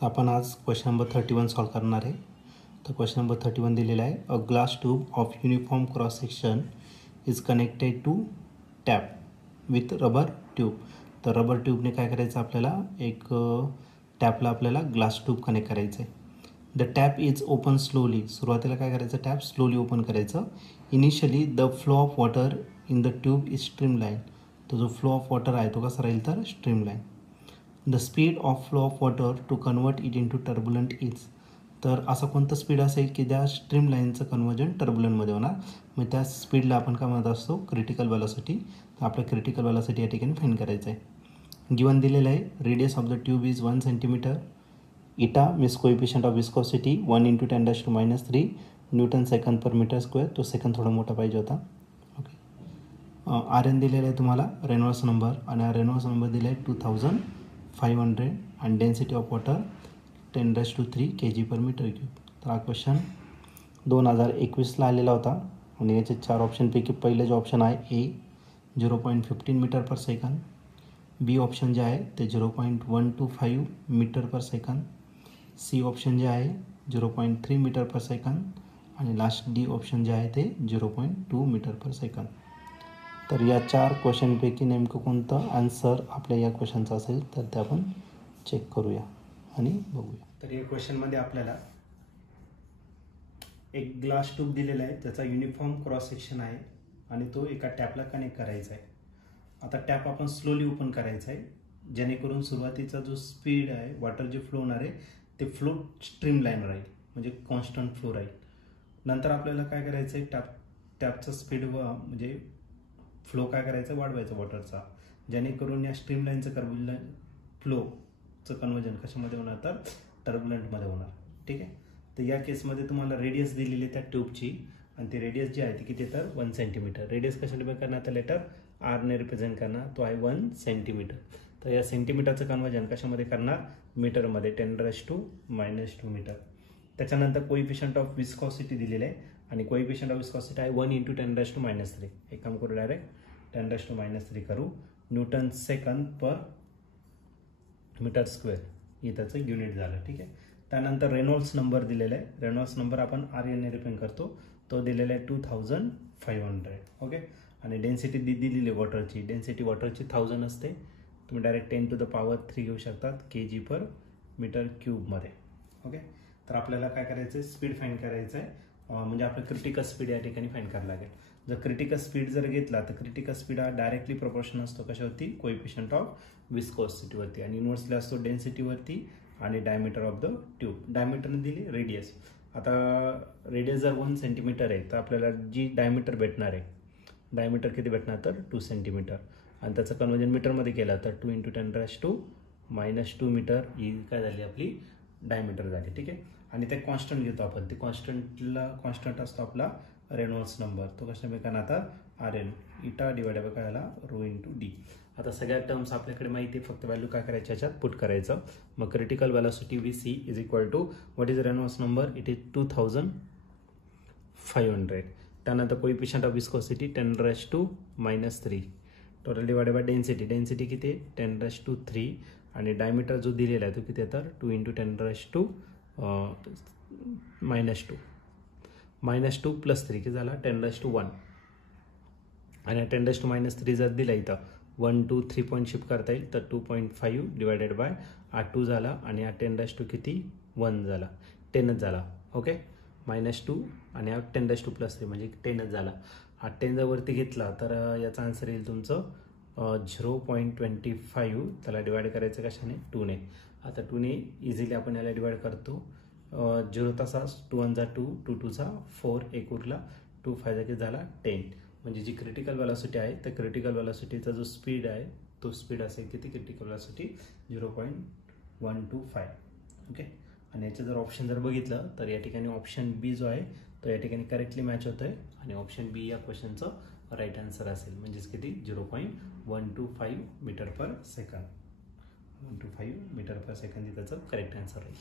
तर आपण आज क्वेश्चन नंबर 31 सॉल्व करणार आहे. तर क्वेश्चन नंबर 31 दिलेला आहे. A glass tube of uniform cross section is connected to tap with rubber tube. तर रबर ट्यूबने काय करायचं आपल्याला, एक टॅपला आपल्याला ग्लास ट्यूब कनेक्ट करायचं आहे. The tap is open slowly. सुरुवातीला काय करायचं, टॅप स्लोली ओपन करायचं. Initially the flow of water in the tube is streamline. तो जो फ्लो ऑफ वॉटर आहे तो कसा राहील, तर streamline. The speed of flow of water to convert it into turbulent is. तर असं कोणतं स्पीड असेल की त्या स्ट्रीमलाईनचं कन्वर्जन टर्बुलंटमध्ये होणार. मग त्या स्पीडला आपण काय म्हणत असतो, क्रिटिकल वेलॉसिटी. तर आपल्या क्रिटिकल वेलॉसिटी या ठिकाणी फाइंड करायचं आहे. गिवन दिलेलं आहे, radius of the tube is 1 centimetre. Eta means coefficient of viscosity 1 × 10⁻³ newton second per metre square. तो सेकंड थोडा मोठा पाहिजे होता. ओके. आर एन दिलेला आहे तुम्हाला, रेनॉल्ड्स नंबर, आणि हा रेनॉल्ड्स नंबर दिला आहे 2500 आणि डेन्सिटी ऑफ वॉटर 10⁻³ kg/m³. तर हा क्वेश्चन 2021ला आलेला होता. आणि याचे 4 ऑप्शनपैकी पहिले जे ऑप्शन आहे A 0.15 metre per second, B option जे आहे ते 0.125 metre per second, C option जे आहे 0.3 मीटर पर सेकंद, आणि लास्ट डी ऑप्शन जे आहे ते 0.2 मीटर पर सेकंद. तर या 4 क्वेश्चनपैकी नेमकं कोणतं आन्सर आपल्या या क्वेश्चनचा असेल तर ते आपण चेक करूया आणि बघूया. तर या क्वेश्चनमध्ये आपल्याला एक ग्लास ट्यूब दिलेला आहे, त्याचा युनिफॉर्म क्रॉस सेक्शन आहे आणि तो एका टॅपला कनेक्ट करायचा आहे. आता टॅप आपण स्लोली ओपन करायचा आहे, जेणेकरून सुरुवातीचा जो स्पीड आहे, वॉटर जे फ्लो होणार आहे ते फ्लो स्ट्रीमलाईन राहील, म्हणजे कॉन्स्टंट फ्लो राहील. नंतर आपल्याला काय करायचं आहे, टॅपचा स्पीड म्हणजे फ्लो काय करायचं, वाढवायचं वॉटरचा, जेणेकरून या स्ट्रीमलाईनचं फ्लोचं कन्वर्जन कशामध्ये होणार, तर टर्बुलंटमध्ये होणार. ठीक आहे. तर या केसमध्ये तुम्हाला रेडियस दिलेली आहे त्या ट्यूबची, आणि ती रेडियस जी आहे ती किती, तर 1 सेंटीमीटर. रेडियस कशा डिपेंड करणार, तर लेटर आरने रिप्रेझेंट करणार, तो आहे 1 सेंटीमीटर. तर या सेंटीमीटरचं कन्वर्जन कशामध्ये करणार, मीटरमध्ये 10⁻² मीटर. त्याच्यानंतर कोएफिशिएंट ऑफ विस्कॉसिटी दिलेलं आहे, आणि कोएफिशिएंट ऑफ विस्कॉसिटी आहे 1 × 10⁻³ एक काम करू, डायरेक्ट 10⁻³ करू, newton second per metre square, हे त्याचं युनिट झालं. ठीक आहे. त्यानंतर रेनॉल्ड्स नंबर दिलेला आहे. रेनॉल्ड्स नंबर आपण आर एनने रिप्रेझेंट करतो, तो दिलेला आहे 2500. ओके. आणि डेन्सिटी दिलेली आहे वॉटरची, डेन्सिटी वॉटरची 1000 असते. तुम्ही डायरेक्ट 10⁻³ घेऊ शकतात kg/m³. ओके. तर आपल्याला काय करायचं आहे, स्पीड फाइंड करायचं आहे, म्हणजे आपलं क्रिटिकल स्पीड या ठिकाणी फाइंड करावं लागेल. जर क्रिटिकल स्पीड जर घेतला तर क्रिटिकल स्पीड हा डायरेक्टली प्रोपोर्शन असतो कशावरती, कोएफिशिएंट ऑफ विस्कोसिटीवरती, आणि इन्व्हर्सली असतो डेन्सिटीवरती आणि डायमीटर ऑफ द ट्यूब. डायमीटरने दिली रेडियस. आता रेडियस जर 1 सेंटीमीटर आहे तर आपल्याला जी डायमीटर भेटणार आहे, डायमीटर किती भेटणार, तर 2 सेंटीमीटर, आणि त्याचं कन्वर्जन मीटरमध्ये केलं तर 2 × 10⁻² मीटर ही काय झाली, आपली डायमीटर झाली. ठीक आहे. आणि ते कॉन्स्टंट घेतो आपण, ते कॉन्स्टंट असतो आपला रेनॉल्ड्स नंबर, तो कशा बेकाना आता आर एन, इटा डिवाइडेड बाय काय आला, रो × डी. आता सगळ्या टर्म्स आपल्याकडे माहिती आहे, फक्त व्हॅल्यू काय करायची याच्यात पुट करायचं. मग critical velocity VC is equal to what is Reynolds number, it is 2500. त्यानंतर coefficient of viscosity 10⁻³ total divided by density, density किती 10⁻³ आणि डायमीटर जो दिलेला आहे तो किती आहे, तर 2 × 10⁻² -2 + 3 किती झाला 10⁻1. आणि 10⁻³ जर दिला इथं 1 2 3 पॉईंट शिफ्ट करता येईल, तर 2.5 डिवायडेड बाय 2 झाला, आणि हा 10⁻² किती 1 झाला, 10च झाला. ओके. -2 आणि हा 10⁻² + 3 म्हणजे 10च झाला. हा 10 जर वरती घेतला तर याचा आन्सर येईल तुमचं 0.25. त्याला डिवाइड करायचं कशाने, 2ने. आता 2ने इझिली आपण याला डिवाइड करतो. 0 तसा 2 × 2 2 2 4 1 उरला, 2 5 किती झाला 10. म्हणजे जी क्रिटिकल वेलॉसिटी आहे त्या क्रिटिकल वेलॉसिटीचा जो स्पीड आहे तो स्पीड असेल किती, क्रिटिकल वेलॉसिटी 0.125. ओके. आणि याचं जर ऑप्शन जर बघितलं तर या ठिकाणी ऑप्शन बी जो आहे तो या ठिकाणी करेक्टली मॅच होत आहे, आणि ऑप्शन बी या क्वेश्चनचं राईट आन्सर असेल, म्हणजेच किती 0.125 मीटर पर सेकंद, 125 मीटर पर सेकंद ही त्याचं करेक्ट आन्सर आहे.